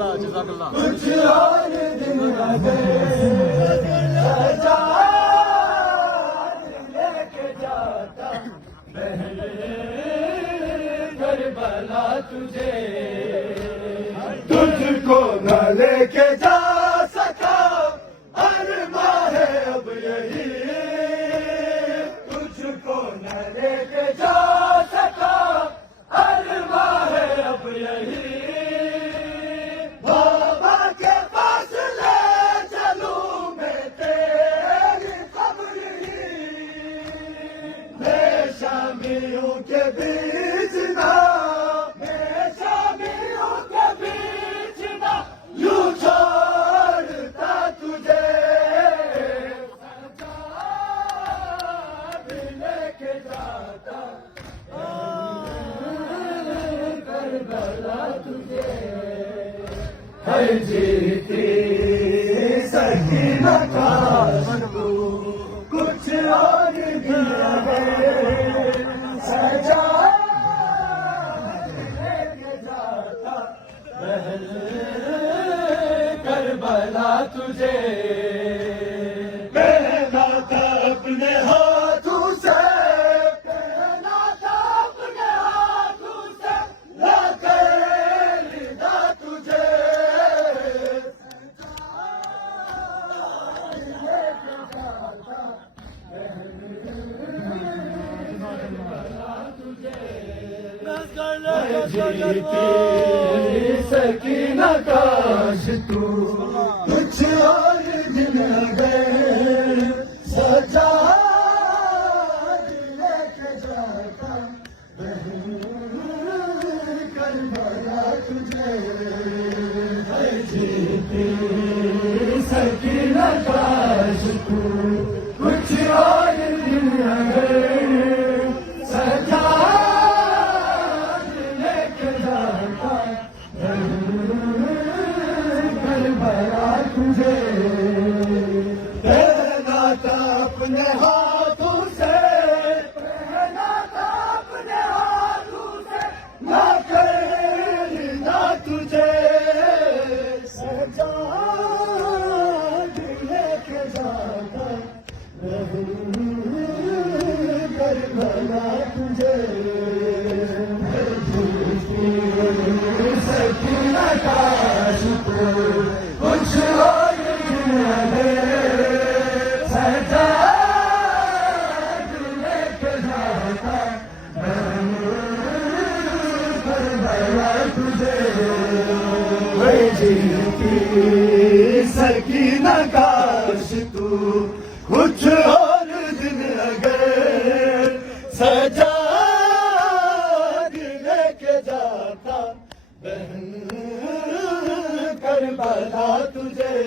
जज़ाकल्लाह जज़ाकल्लाह। कुछ और दिन सजा लेके जाता करबला तुझे, तुझको न लेके जा सका अरमा है अब यही, तुझको न लेके जा सका अरमा है अब यही। बाबा के पास ले चलूं मैं तेरी खबर ही, मैं शामियों के बीच ना, मैं शामियों के बीच ना यूं छोड़ता तुझे, सजा भी लेके जाता करबला तुझे। है जीती सकीना काश तू कुछ और भी रहे, सजा लेके जाता करबला तुझे। पहना था अपने हाथों से, पहना था अपने हाथों से, लाकर लिदा तुझे, जीती सकीना काश तू कुछ और दिन गए, सजा लेके जाता करबला तुझे। है जीती सकीना काश तू कुछ और दिन गए, सजा लेके जाता करबला तुझे। पहना था अपने हाथों से, पहना था अपने हाथों से, ना कर लिदा तुझे, सजा लेके जाता करबला तुझे। सकीना काश तू कुछ और सजा लेके जाता करबला तुझे। जीती सकीना काश तू कुछ और दिन अगर सजा लेके जाता करबला तुझे।